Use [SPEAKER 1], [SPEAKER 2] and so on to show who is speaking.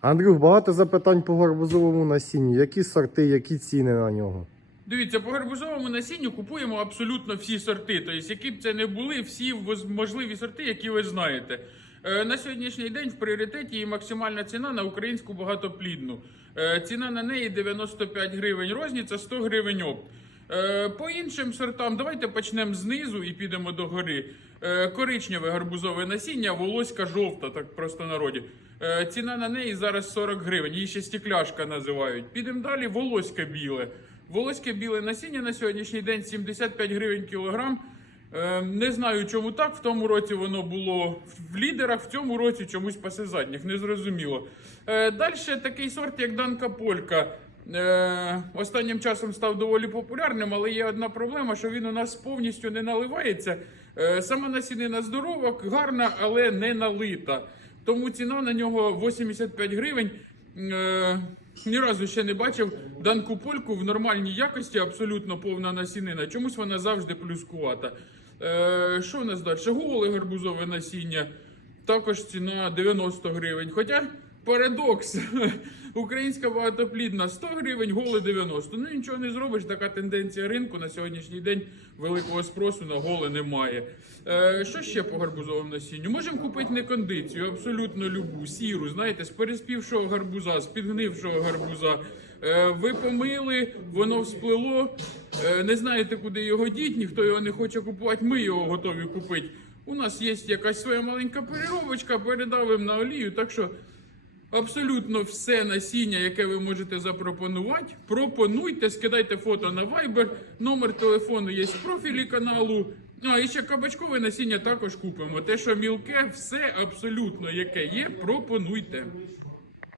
[SPEAKER 1] Андрюх, багато запитань по гарбузовому насінню. Які сорти, які ціни на нього?
[SPEAKER 2] Дивіться, по гарбузовому насінню купуємо абсолютно всі сорти. Тобто, які б це не були, всі можливі сорти, які ви знаєте. Е, На сьогоднішній день в пріоритеті і максимальна ціна на українську багатоплідну. Е, Ціна на неї 95 гривень розниця, 100 гривень опт. Е, По іншим сортам давайте почнемо знизу і підемо до гори. Е, Коричневе гарбузове насіння, волоська жовта, так просто народі. Е, Ціна на неї зараз 40 гривень, її ще стекляшка називають. Підемо далі, волоська біле. Волоське біле насіння на сьогоднішній день 75 гривень кілограм. Не знаю, чому так. В тому році воно було в лідерах, в цьому році чомусь пасе задніх, незрозуміло. Далі такий сорт, як Данка Полька. Е, Останнім часом став доволі популярним, але є одна проблема, що він у нас повністю не наливається. Е, Сама насінина здорова, гарна, але не налита. Тому ціна на нього 85 гривень. Е, ні разу ще не бачив данку польку в нормальній якості, абсолютно повна насінина. Чомусь вона завжди плюскувата. Е, що у нас далі? Голе гарбузове насіння. Також ціна 90 гривень. Хоча парадокс. Українська багатоплідна 100 гривень, голе 90. Ну нічого не зробиш, така тенденція ринку на сьогоднішній день великого спросу на голе немає. Е, що ще по гарбузовому насінню? Можемо купити не кондицію, абсолютно любу, сіру, знаєте, з переспівшого гарбуза, з підгнившого гарбуза. Е, ви помили, воно всплило. Е, не знаєте, куди його діть, ніхто його не хоче купувати. Ми його готові купити. У нас є якась своя маленька переробочка, передавимо на олію. Так що абсолютно все насіння, яке ви можете запропонувати, пропонуйте, скидайте фото на Viber, номер телефону є в профілі каналу. А, і ще кабачкове насіння також купимо. Те, що мілке, все абсолютно яке є, пропонуйте.